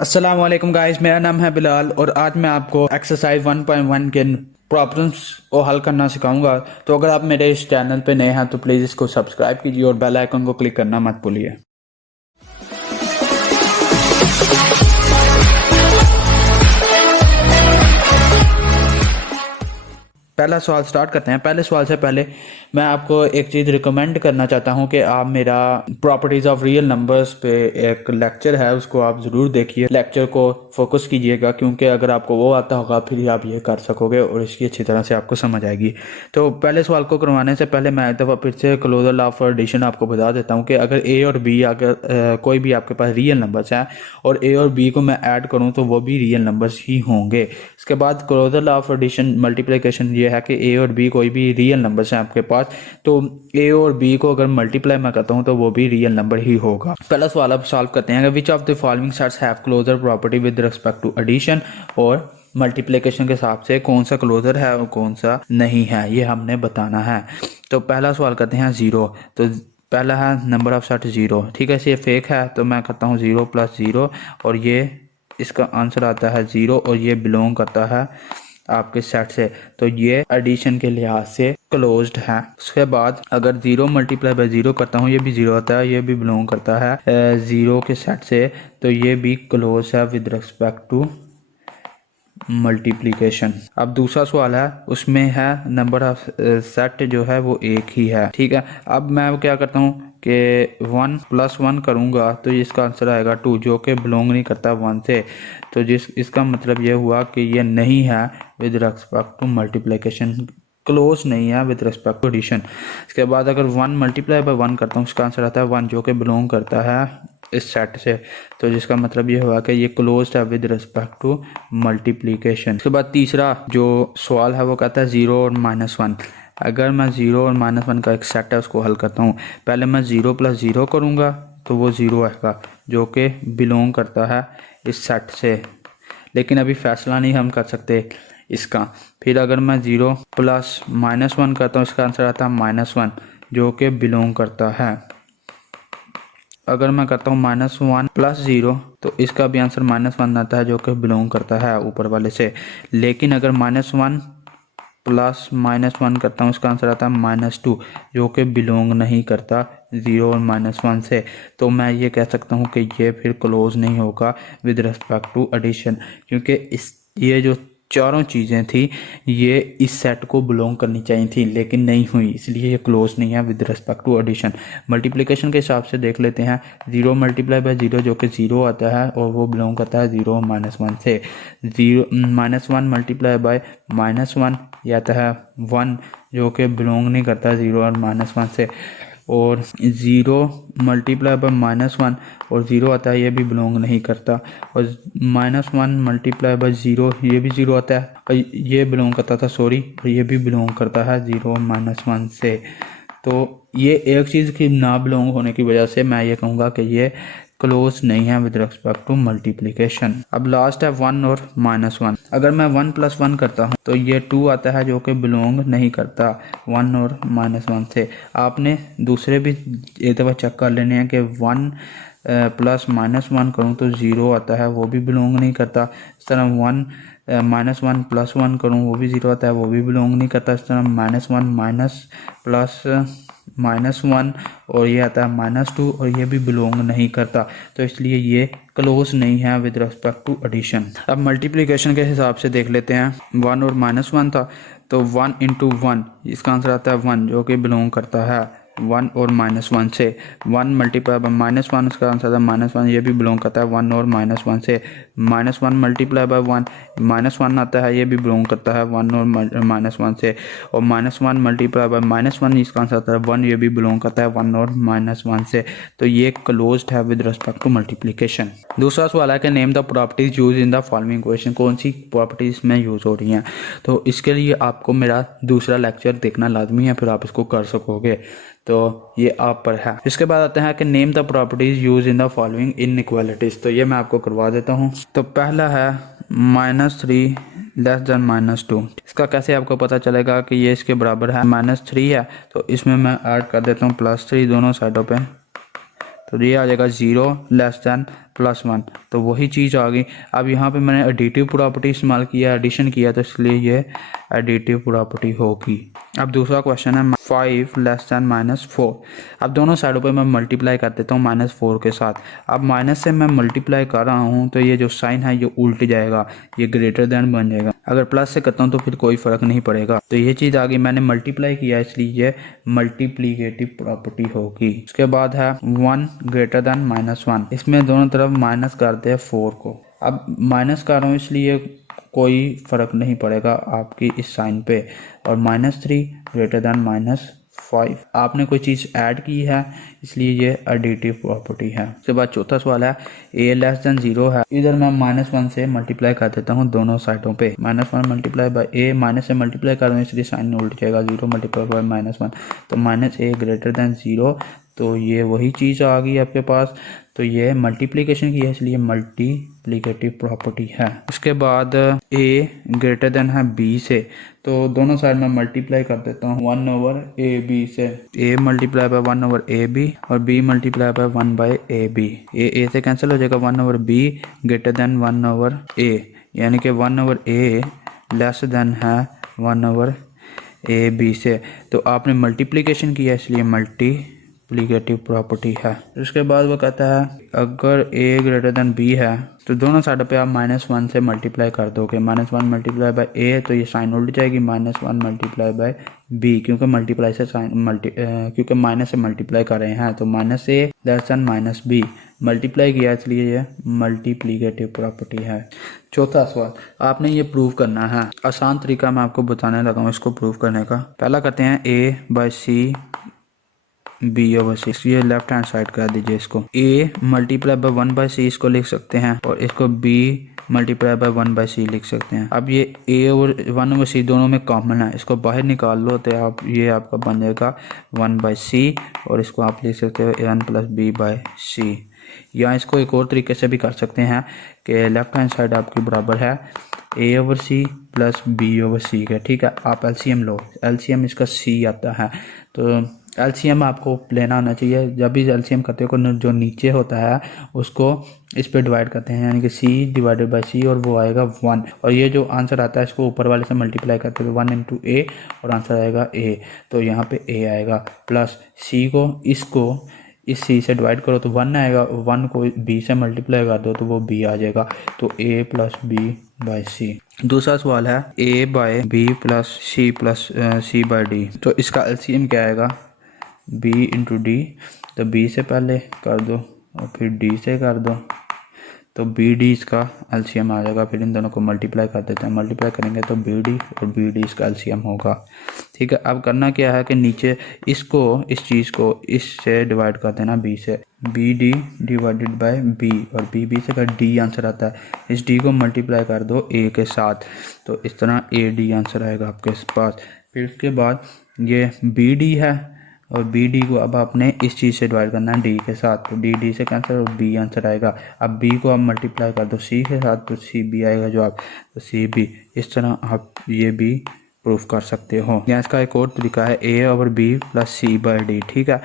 अस्सलाम वालेकुम गाइस, मेरा नाम है बिलाल और आज मैं आपको एक्सरसाइज 1.1 के प्रॉब्लम्स को हल करना सिखाऊंगा। तो अगर आप मेरे इस चैनल पे नए हैं तो प्लीज़ इसको सब्सक्राइब कीजिए और बेल आइकन को क्लिक करना मत भूलिए। पहला सवाल स्टार्ट करते हैं। पहले सवाल से पहले मैं आपको एक चीज़ रिकमेंड करना चाहता हूं कि आप मेरा प्रॉपर्टीज़ ऑफ रियल नंबर्स पे एक लेक्चर है, उसको आप ज़रूर देखिए। लेक्चर को फोकस कीजिएगा क्योंकि अगर आपको वो आता होगा फिर ही आप ये कर सकोगे और इसकी अच्छी तरह से आपको समझ आएगी। तो पहले सवाल को करवाने से पहले मैं एक दफ़ा फिर से क्लोजर लॉ ऑफ एडिशन आपको बता देता हूँ कि अगर ए और बी अगर कोई भी आपके पास रियल नंबर्स हैं और ए और बी को मैं ऐड करूँ तो वो भी रियल नंबर्स ही होंगे। इसके बाद closure law of addition multiplication ये है कि ए और बी कोई भी रियल नंबर्स हैं आपके पास, तो ए और बी को अगर मल्टीप्लाई मैं करता हूं तो वो भी रियल नंबर ही होगा। पहला सवाल अब सॉल्व करते हैं। Which of the following sets have closure property with respect to addition और मल्टीप्लिकेशन के हिसाब से कौन सा क्लोजर है और कौन सा नहीं है, ये हमने बताना है। तो पहला सवाल करते हैं जीरो। तो पहला है नंबर ऑफ सेट जीरो, ठीक है। ये फेक है तो मैं करता हूँ जीरो प्लस जीरो और ये इसका आंसर आता है ज़ीरो और ये बिलोंग करता है आपके सेट से, तो ये एडिशन के लिहाज से क्लोज्ड है। उसके बाद अगर ज़ीरो मल्टीप्लाई बाय ज़ीरो करता हूँ, ये भी ज़ीरो आता है, ये भी बिलोंग करता है ज़ीरो के सेट से, तो ये भी क्लोज है विद रिस्पेक्ट टू मल्टीप्लिकेशन। अब दूसरा सवाल है, उसमें है नंबर ऑफ सेट जो है वो एक ही है, ठीक है। अब मैं क्या करता हूँ कि वन प्लस वन करूँगा तो इसका आंसर आएगा टू, जो कि बिलोंग नहीं करता वन से। तो इसका मतलब ये हुआ कि ये नहीं है with respect to multiplication, close नहीं है विद रिस्पेक्ट टू एडिशन। इसके बाद अगर वन मल्टीप्लाई बाय वन करता हूँ, उसका आंसर आता है वन, जो कि बिलोंग करता है इस सेट से, तो जिसका मतलब ये हुआ कि ये क्लोज्ड है विद रिस्पेक्ट टू मल्टीप्लिकेशन। उसके बाद तीसरा जो सवाल है वो कहता है ज़ीरो और माइनस वन। अगर मैं ज़ीरो और माइनस वन का एक सेट है उसको हल करता हूँ, पहले मैं ज़ीरो प्लस ज़ीरो करूँगा तो वो ज़ीरो आएगा जो कि बिलोंग करता है इस सेट से, लेकिन अभी फैसला नहीं हम कर सकते इसका। फिर अगर मैं ज़ीरो प्लस माइनस वन करता हूँ, इसका आंसर आता है माइनस वन, जो कि बिलोंग करता है। अगर मैं करता हूँ माइनस वन प्लस ज़ीरो तो इसका भी आंसर माइनस वन आता है, जो कि बिलोंग करता है ऊपर वाले से। लेकिन अगर minus one plus minus one करता हूँ, इसका आंसर आता है माइनस टू, जो कि बिलोंग नहीं करता ज़ीरो और माइनस वन से। तो मैं ये कह सकता हूँ कि ये फिर क्लोज नहीं होगा विद रिस्पेक्ट टू एडिशन, क्योंकि ये जो चारों चीज़ें थी ये इस सेट को बिलोंग करनी चाहिए थी लेकिन नहीं हुई, इसलिए ये क्लोज नहीं है with respect to addition. Multiplication के हिसाब से देख लेते हैं, ज़ीरो मल्टीप्लाई बाय ज़ीरो जो कि ज़ीरो आता है और वो बिलोंग करता है ज़ीरो माइनस वन से। Zero minus one multiply by minus one ये आता है वन, जो कि बिलोंग नहीं करता ज़ीरो और माइनस वन से। और zero multiply by minus one और ज़ीरो आता है, ये भी बिलोंग नहीं करता। और minus one multiply by zero, ये भी ज़ीरो आता है और ये बिलोंग करता था, सॉरी, और ये भी बिलोंग करता है ज़ीरो माइनस वन से। तो ये एक चीज़ की ना बिलोंग होने की वजह से मैं ये कहूँगा कि ये क्लोज नहीं है विद रिस्पेक्ट टू मल्टीप्लिकेशन। अब लास्ट है वन और माइनस वन। अगर मैं वन प्लस वन करता हूँ तो ये टू आता है, जो कि बिलोंग नहीं करता वन और माइनस वन से। आपने दूसरे भी एक दफ़ा चेक कर लेने हैं कि वन प्लस माइनस वन करूँ तो ज़ीरो आता है, वो भी बिलोंग नहीं करता। इस तरह one minus one plus one करूँ वो भी ज़ीरो आता है, वो भी बिलोंग नहीं करता। इस तरह minus one minus plus minus one और ये आता है माइनस टू और ये भी बिलोंग नहीं करता, तो इसलिए ये क्लोज नहीं है विद रिस्पेक्ट टू एडिशन। अब मल्टीप्लिकेशन के हिसाब से देख लेते हैं। वन और माइनस वन था तो वन इंटू वन, इसका आंसर आता है वन, जो कि बिलोंग करता है वन और माइनस वन से। One multiply by minus one, उसका आंसर था माइनस वन, ये भी बिलोंग करता है वन और माइनस वन से। Minus one multiply by one, minus one आता है, ये भी बिलोंग करता है वन और माइनस वन से। और minus one multiply by minus one, इसका आंसर आता है वन, ये भी बिलोंग करता है वन और माइनस वन से। तो ये क्लोज्ड है विद रिस्पेक्ट टू मल्टीप्लिकेशन। दूसरा सवाल है कि name the properties use in the following question, कौन सी प्रॉपर्टीज में यूज हो रही हैं। तो इसके लिए आपको मेरा दूसरा लेक्चर देखना लाजमी है, फिर आप इसको कर सकोगे, तो ये आप पर है। इसके बाद आते हैं कि name the properties use in the following inequalities, तो ये मैं आपको करवा देता हूँ। तो पहला है minus three less than minus two. इसका कैसे आपको पता चलेगा कि ये इसके बराबर है। माइनस थ्री है तो इसमें मैं ऐड कर देता हूँ प्लस थ्री दोनों साइडों पे, तो ये आ जाएगा ज़ीरो लेस दैन, +1, तो वही चीज़ आ गई। अब यहाँ पे मैंने एडिटिव प्रॉपर्टी इस्तेमाल किया, एडिशन किया, तो इसलिए ये एडिटिव प्रॉपर्टी होगी। अब दूसरा क्वेश्चन है 5 < -4। अब दोनों साइडों पे मैं मल्टीप्लाई कर देता हूँ -4 के साथ। अब माइनस से मैं मल्टीप्लाई कर रहा हूँ तो ये जो साइन है ये उल्ट जाएगा, ये ग्रेटर देन बन जाएगा। अगर प्लस से करता हूँ तो फिर कोई फ़र्क नहीं पड़ेगा। तो ये चीज़ आ गई, मैंने मल्टीप्लाई किया इसलिए ये मल्टीप्लीकेटिव प्रॉपर्टी होगी। उसके बाद है 1 > -1। इसमें दोनों तरफ माइनस करते हैं 4 को। अब माइनस कर रहा हूँ इसलिए कोई फ़र्क नहीं पड़ेगा आपकी इस साइन पे। और -3 > -5, आपने कोई चीज़ ऐड की है इसलिए ये एडिटिव प्रॉपर्टी है। उसके बाद चौथा सवाल है a < 0 है। इधर मैं -1 से मल्टीप्लाई कर देता हूँ दोनों साइडों पे। -1 मल्टीप्लाई बाय a, माइनस से मल्टीप्लाई कर रहा हूँ इसलिए साइन उल्ट जाएगा। 0 मल्टीप्लाई बाय -1 तो -a < 0। तो ये वही चीज़ आ गई आपके पास। तो ये मल्टीप्लिकेशन की है इसलिए मल्टीप्लिकेटिव प्रॉपर्टी है। उसके बाद a ग्रेटर है b से, तो दोनों साइड में मल्टीप्लाई कर देता हूँ 1/ab से। a मल्टीप्लाई बाय 1/ab और b multiply by 1/ab। a से कैंसिल हो जाएगा, 1/b ग्रेटर देन 1/a, यानी कि 1/a लेस देन है 1/ab से। तो आपने मल्टीप्लिकेशन किया इसलिए मल्टीप्लिकेटिव प्रॉपर्टी है। उसके बाद वो कहता है अगर a ग्रेटर b है तो दोनों साइड पे आप -1 से मल्टीप्लाई कर दोगे। -1 मल्टीप्लाई बाय a तो ये साइन उल्ट जाएगी, -1 मल्टीप्लाई बाय b, क्योंकि मल्टीप्लाई से क्योंकि माइनस से मल्टीप्लाई कर रहे हैं तो -a < -b मल्टीप्लाई किया इसलिए ये मल्टीप्लिकेटिव प्रॉपर्टी है। चौथा सवाल, आपने ये प्रूव करना है। आसान तरीका मैं आपको बताने लगा हूँ इसको प्रूव करने का। पहला करते हैं a/c b/c, ये लेफ्ट हैंड साइड कर दीजिए। इसको a मल्टीप्लाई बाय 1/c इसको लिख सकते हैं और इसको b मल्टीप्लाई बाय 1/c लिख सकते हैं। अब ये a और 1/c दोनों में कॉमन है, इसको बाहर निकाल लो तो आप ये आपका बन जाएगा 1/c और इसको आप लिख सकते हो a1 + b/c। या इसको एक और तरीके से भी कर सकते हैं कि लेफ्ट हैंड साइड आपकी बराबर है a/c + b/c का। ठीक है, आप एलसीएम लो, एलसीएम इसका c आता है। तो एलसीएम आपको लेना आना चाहिए। जब भी एलसीएम करते हो जो नीचे होता है उसको इस पे डिवाइड करते हैं, यानी कि c/c और वो आएगा 1। और ये जो आंसर आता है इसको ऊपर वाले से मल्टीप्लाई करते हैं 1 × a और आंसर आएगा a। तो यहाँ पे a आएगा प्लस c को इसको इस c से डिवाइड करो तो 1 आएगा, 1 को b से मल्टीप्लाई कर दो तो वो b आ जाएगा। तो a + b/c। दूसरा सवाल है a/b + c/d। तो इसका एलसीएम क्या आएगा, b × d। तो b से पहले कर दो और फिर d से कर दो तो bd इसका एलसीएम आ जाएगा। फिर इन दोनों को मल्टीप्लाई कर देते हैं, मल्टीप्लाई करेंगे तो bd और bd इसका एलसीएम होगा। ठीक है, अब करना क्या है कि नीचे इसको इस चीज़ को इससे डिवाइड कर देना b से, bd / b और b से का d आंसर आता है। इस d को मल्टीप्लाई कर दो a के साथ तो इस तरह ad आंसर आएगा आपके पास। फिर उसके बाद ये bd है और bd को अब आपने इस चीज़ से डिवाइड करना है d के साथ, तो d से कैंसिल और b आंसर आएगा। अब b को आप मल्टीप्लाई कर दो c के साथ तो cb आएगा जो आप, तो cb। इस तरह आप ये भी प्रूफ कर सकते हो। या इसका एक और तरीका है a/b + c/d। ठीक है,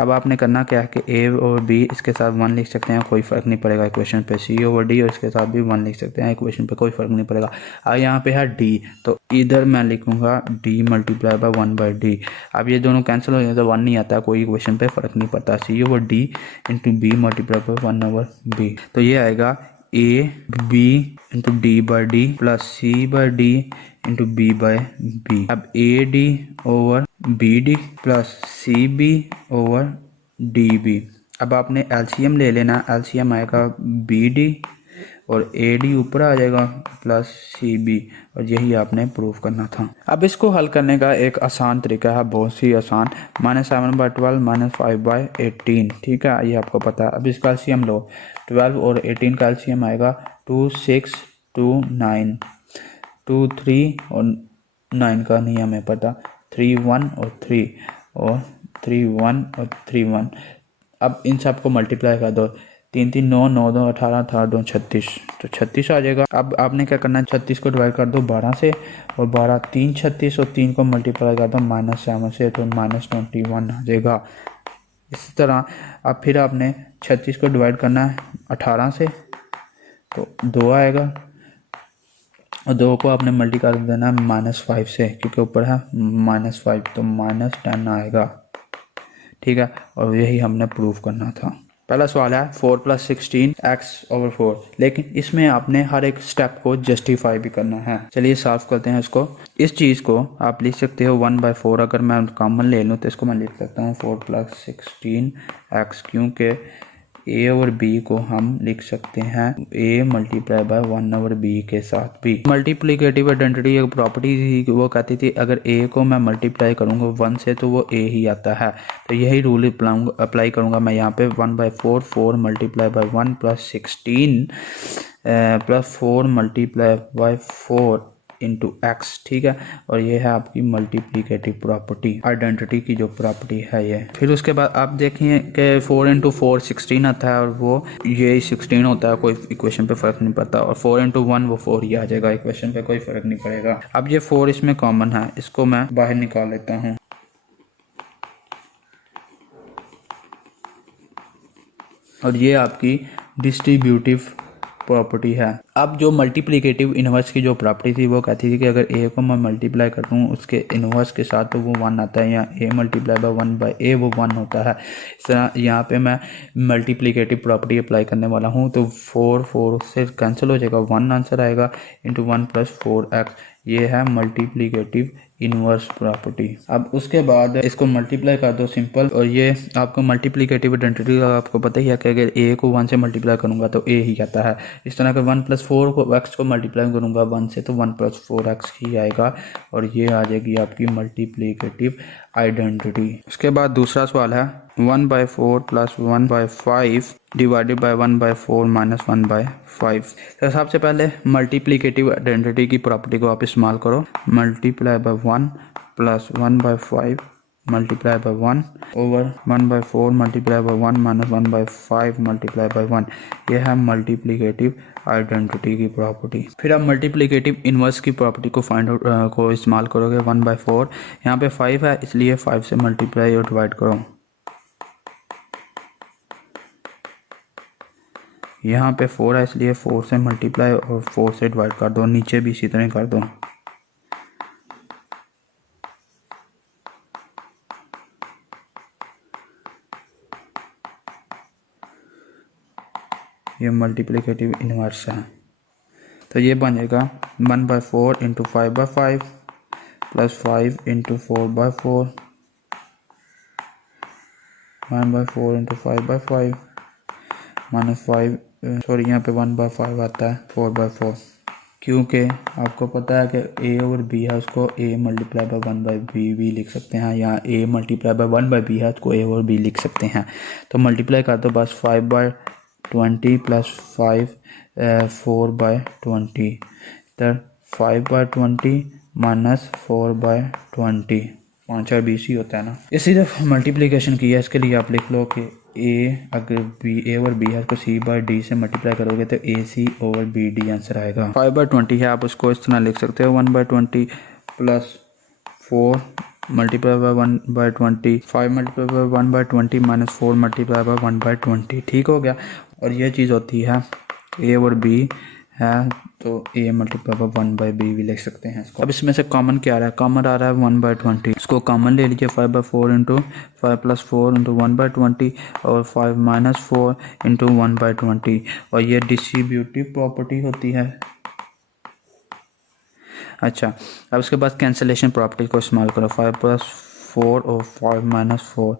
अब आपने करना क्या है कि a और b इसके साथ 1 लिख सकते हैं, कोई फ़र्क नहीं पड़ेगा इक्वेशन पे। c/d और इसके साथ भी 1 लिख सकते हैं, इक्वेशन पे कोई फ़र्क नहीं पड़ेगा। अब यहाँ पे है d, तो इधर मैं लिखूँगा d मल्टीप्लाई बाय 1/d। अब ये दोनों कैंसिल हो जाए तो 1 नहीं आता, कोई इक्वेशन पे फ़र्क नहीं पड़ता। c/d × b multiply by 1/b। तो ये आएगा a/b × d/d + c/d × b/b। अब ad/bd + cb/db। अब आपने एलसीएम ले लेना, एलसीएम आएगा bd और ad ऊपर आ जाएगा प्लस cb, और यही आपने प्रूफ करना था। अब इसको हल करने का एक आसान तरीका है, बहुत ही आसान, -7/12 -5/18। ठीक है, ये आपको पता है। अब इसका एलसीएम लो, 12 और 18 का एलसीएम आएगा 2 6 2 9, 2 3 और 9 का नहीं हमें पता, 3 1 और 3 और 3 1 और 3 1। अब इन सब को मल्टीप्लाई कर दो, 3 3 9 9 2 18 18 2 36, तो 36 आ जाएगा। अब आपने क्या करना है, 36 को डिवाइड कर दो 12 से और 12 3 36 और 3 को मल्टीप्लाई कर दो -7 से तो -21 आ जाएगा। इसी तरह अब फिर आपने 36 को डिवाइड करना है 18 से, तो 2 आएगा, और 2 को आपने मल्टी कर देना है -5 से, क्योंकि ऊपर है -5, तो -10 आएगा। ठीक है, और यही हमने प्रूव करना था। पहला सवाल है 4 + 16 x/4, लेकिन इसमें आपने हर एक स्टेप को जस्टिफाई भी करना है। चलिए सॉल्व करते हैं इसको। इस चीज़ को आप लिख सकते हो 1/4, अगर मैं कॉमन ले लूँ तो इसको मैं लिख सकता हूँ 4 + 16 x, क्योंकि a और b को हम लिख सकते हैं a × 1/b के साथ भी। मल्टीप्लिकेटिव आइडेंटिटी एक प्रॉपर्टी थी, वो कहती थी अगर a को मैं मल्टीप्लाई करूँगा 1 से तो वो a ही आता है, तो यही रूल अप्लाई करूँगा मैं यहाँ पे। 1/4 4 × 1 + 16 + 4 × 4 इंटू x। ठीक है, और ये है आपकी मल्टीप्लिकेटिव प्रॉपर्टी, आइडेंटिटी की जो प्रॉपर्टी है ये। फिर उसके बाद आप देखिए कि 4 × 4 16 आता है, और वो ये 16 होता है, कोई इक्वेशन पे फ़र्क नहीं पड़ता, और 4 × 1 वो 4 ही आ जाएगा, इक्वेशन पे कोई फ़र्क नहीं पड़ेगा। अब ये 4 इसमें कॉमन है, इसको मैं बाहर निकाल लेता हूँ, और ये आपकी डिस्ट्रीब्यूटिव प्रॉपर्टी है। अब जो मल्टीप्लिकेटिव इनवर्स की जो प्रॉपर्टी थी वो कहती थी कि अगर a को मैं मल्टीप्लाई कर दूँ उसके इनवर्स के साथ तो वो 1 आता है, या a × 1/a वो 1 होता है। इस तरह यहाँ पे मैं मल्टीप्लिकेटिव प्रॉपर्टी अप्लाई करने वाला हूँ, तो 4 से कैंसिल हो जाएगा, 1 आंसर आएगा, इंटू 1 + 4x। ये है मल्टीप्लिकेटिव इनवर्स प्रॉपर्टी। अब उसके बाद इसको मल्टीप्लाई कर दो सिंपल, और ये आपको मल्टीप्लिकेटिव आइडेंटिटी का आपको पता ही है कि अगर a को 1 से मल्टीप्लाई करूँगा तो a ही आता है। इस तरह का 1 + 4 को x को मल्टीप्लाई करूँगा 1 से तो 1 + 4x ही आएगा, और ये आ जाएगी आपकी मल्टीप्लिकेटिव आइडेंटिटी। उसके बाद दूसरा सवाल है 1/4 + 1/5 डिवाइडेड बाय 1/4 - 1/5। तो सबसे पहले मल्टीप्लिकेटिव आइडेंटिटी की प्रॉपर्टी को आप इस्तेमाल करो, multiply by 1 + 1/5 multiply by 1 over 1/4 multiply by 1 - 1/5 multiply by 1। यह है मल्टीप्लिकेटिव आइडेंटिटी की प्रॉपर्टी। फिर आप मल्टीप्लिकेटिव इनवर्स की प्रॉपर्टी को फाइंड आउट को इस्तेमाल करोगे। 1/4 यहाँ पे 5 है, इसलिए 5 से मल्टीप्लाई और डिवाइड करो। यहाँ पे 4 है, इसलिए 4 से मल्टीप्लाई और 4 से डिवाइड कर दो, नीचे भी इसी तरह कर दो। ये मल्टीप्लिकेटिव इनवर्स है, तो ये बनेगा 1/4 × 5/5 + 5 × 4/4 1/4 × 5/5 -5 सॉरी यहाँ पे 1/5 आता है 4/4, क्योंकि आपको पता है कि a और b है उसको a × 1/b भी लिख सकते हैं, या a × 1/b है उसको a और b लिख सकते हैं। तो मल्टीप्लाई कर दो बस 5/20 + 5 4/20 इधर 5/20 - 4/20 5 और 20 ही होता है ना। इसी तरह मल्टीप्लिकेशन की है, इसके लिए आप लिख लो कि अगर a और b है उसको c/d से मल्टीप्लाई करोगे तो ac ओवर bd आंसर आएगा। 5/20 है, आप उसको इस तरह लिख सकते हो 1/20 + 4 multiply by 1/20 5 multiply by 1/20 - 4 multiply by 1/20। ठीक हो गया, और ये चीज़ होती है a और b है तो a × 1/b भी लिख सकते हैं इसको। अब इसमें से कॉमन क्या आ रहा है, कॉमन आ रहा है 1/20, इसको कॉमन ले लीजिए 5/4 × 5 + 4 × 1/20 और 5 - 4 × 1/20, और ये डिस्ट्रीब्यूटिव प्रॉपर्टी होती है। अच्छा, अब उसके बाद कैंसलेशन प्रॉपर्टी को इस्तेमाल करो, 5 + 4 और 5 - 4।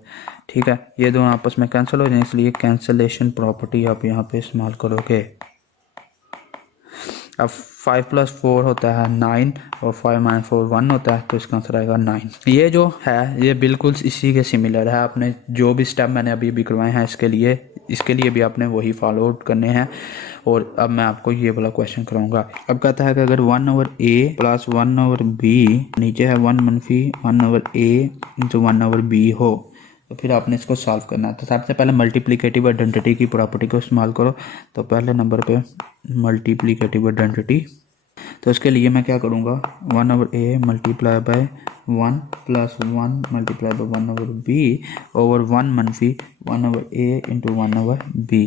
ठीक है, ये दोनों आपस में कैंसिल हो जाए, इसलिए कैंसलेशन प्रॉपर्टी आप यहाँ पे इस्तेमाल करोगे। अब 5 + 4 होता है 9 और 5 - 4 1 होता है, तो इसका आंसर आएगा 9। ये जो है ये बिल्कुल इसी के सिमिलर है, आपने जो भी स्टेप मैंने अभी करवाए हैं इसके लिए भी आपने वही फॉलो आउट करने हैं। और अब मैं आपको ये वाला क्वेश्चन कराऊंगा। अब कहता है कि अगर 1/a + 1/b नीचे है 1 - 1/a × 1/b हो, तो फिर आपने इसको सॉल्व करना है। तो सबसे पहले मल्टीप्लिकेटिव आइडेंटिटी की प्रॉपर्टी को इस्तेमाल करो। तो पहले नंबर पे मल्टीप्लिकेटिव आइडेंटिटी, तो इसके लिए मैं क्या करूँगा, 1/a multiply by 1 plus 1 multiply by 1/b over 1 मनफी 1/a इंटू 1/b।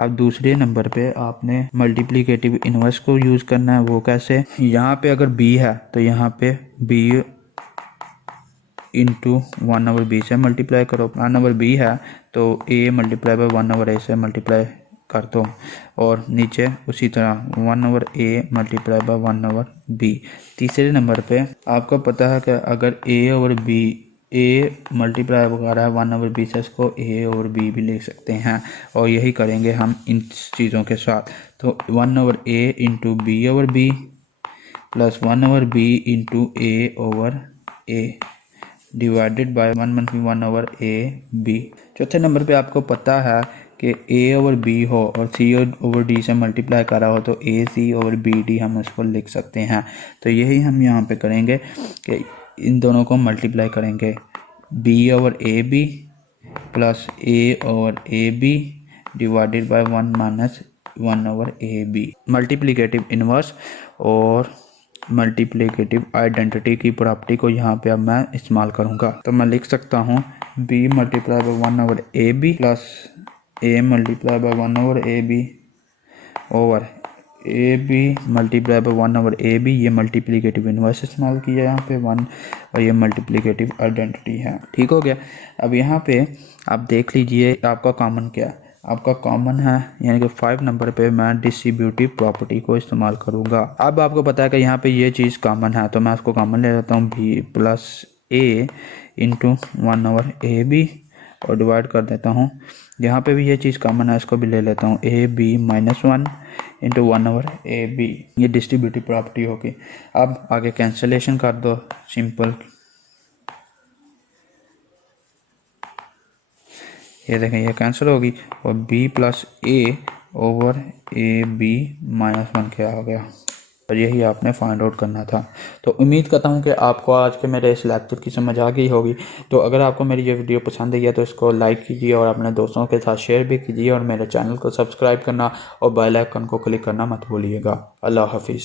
अब दूसरे नंबर पे आपने मल्टीप्लिकेटिव इन्वर्स को यूज़ करना है। वो कैसे, यहाँ पे अगर b है तो यहाँ पे b इंटू 1/b से मल्टीप्लाई करो। 1/b है तो a मल्टीप्लाई बाय 1/a से मल्टीप्लाई कर दो, और नीचे उसी तरह 1/a मल्टीप्लाई बाय 1/b। तीसरे नंबर पे आपको पता है कि अगर a मल्टीप्लाई वगैरह है 1/b से, इसको a/b भी लिख सकते हैं, और यही करेंगे हम इन चीज़ों के साथ। तो 1/a into b/b plus 1/b into a/a divided by 1/a/b। चौथे नंबर पे आपको पता है कि a/b हो और c/d से मल्टीप्लाई करा हो तो ac/bd हम उसको लिख सकते हैं। तो यही हम यहाँ पे करेंगे कि इन दोनों को मल्टीप्लाई करेंगे, b/ab plus a/ab divided by 1 minus 1/ab। Multiplicative inverse और मल्टीप्लिकेटिव आइडेंटिटी की प्रॉपर्टी को यहाँ पे अब मैं इस्तेमाल करूँगा। तो मैं लिख सकता हूँ b multiply by 1/ab plus a multiply by 1/ab over ab multiply by 1/ab। ये मल्टीप्लिकेटिव इन्वर्स इस्तेमाल किया यहाँ पे 1, और ये मल्टीप्लिकेटिव आइडेंटिटी है। ठीक हो गया। अब यहाँ पे आप देख लीजिए आपका कॉमन क्या है। आपका कॉमन है यानी कि 5 नंबर पे मैं डिस्ट्रीब्यूटिव प्रॉपर्टी को इस्तेमाल करूँगा। अब आपको पता है कि यहाँ पे ये चीज़ कॉमन है, तो मैं उसको कॉमन ले लेता हूँ, b plus a into 1/ab और डिवाइड कर देता हूँ। यहाँ पे भी ये चीज़ कॉमन है, इसको भी ले लेता हूँ, ab माइनस 1 इंटू 1/ab। ये डिस्ट्रीब्यूटिव प्रॉपर्टी होगी। अब आगे कैंसलेशन कर दो, सिंपल। ये देखें ये कैंसिल होगी, और b plus a over ab minus 1 क्या हो गया। और यही आपने फाइंड आउट करना था। तो उम्मीद करता हूँ कि आपको आज के मेरे इस लेक्चर की समझ आ गई होगी। तो अगर आपको मेरी ये वीडियो पसंद आई है तो इसको लाइक कीजिए और अपने दोस्तों के साथ शेयर भी कीजिए, और मेरे चैनल को सब्सक्राइब करना और बेल आइकन को क्लिक करना मत भूलिएगा। अल्लाह हाफिज़।